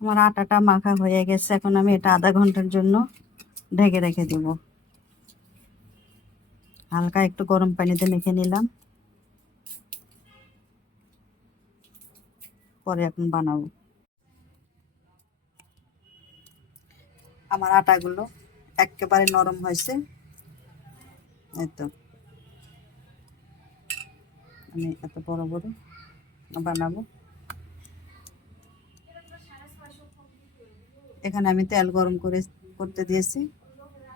আমার আটাটা মাখা হয়ে গেছে এখন আমি এটা আধা ঘণ্টার জন্য ঢেকে রেখে দিব। হালকা একটু গরম পানিতে মেখে নিলাম। পরে এখন বানাবো। আমার আটাগুলো একেবারে নরম হয়েছে। এই তো। আমি এত বড় বড় বানাবো। এখানে আমি তেল গরম করে, করতে দিয়েছি।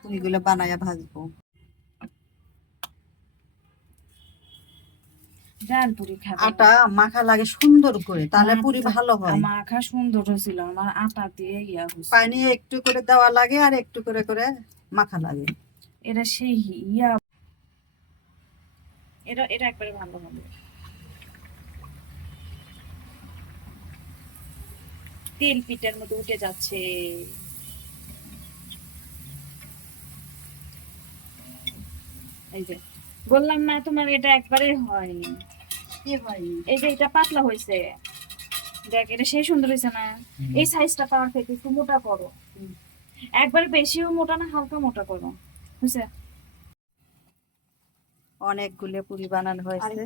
পুরিগুলো বানায়া ভাজবো। আটা মাখা লাগে সুন্দর করে তাহলে পুরি ভালো হয়। মাখা সুন্দর হয়েছিল আমার আটা দিয়ে ইয়া পানি একটু করে দেওয়া লাগে আর একটু করে করে মাখা লাগে। এটা সেই ইয়া। এটা এটা একবারে ভালো হবে। তেল পিঠের মতো উঠে যাচ্ছে। এই যে বললাম না তোমার এটা একবারে হয়নি। হয় এই যে এটা পাতলা হয়েছে দেখ এটা সেই সুন্দর হয়েছে না? এই সাইজটা পারফেক্ট একটু মোটা করো। একবার বেশিও মোটা না হালকা মোটা করো। বুঝছে? অনেকগুলো পুরি বানানো হয়েছে।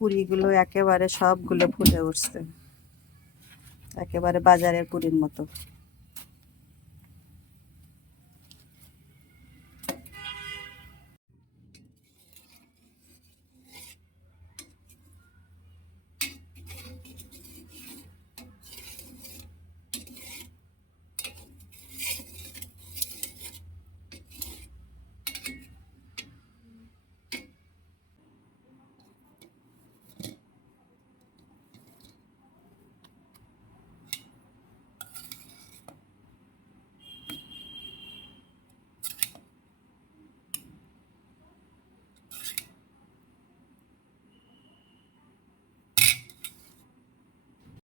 পুরিগুলো একেবারে সবগুলো ফুলে উঠছে। একেবারে বাজারের পুরির মতো।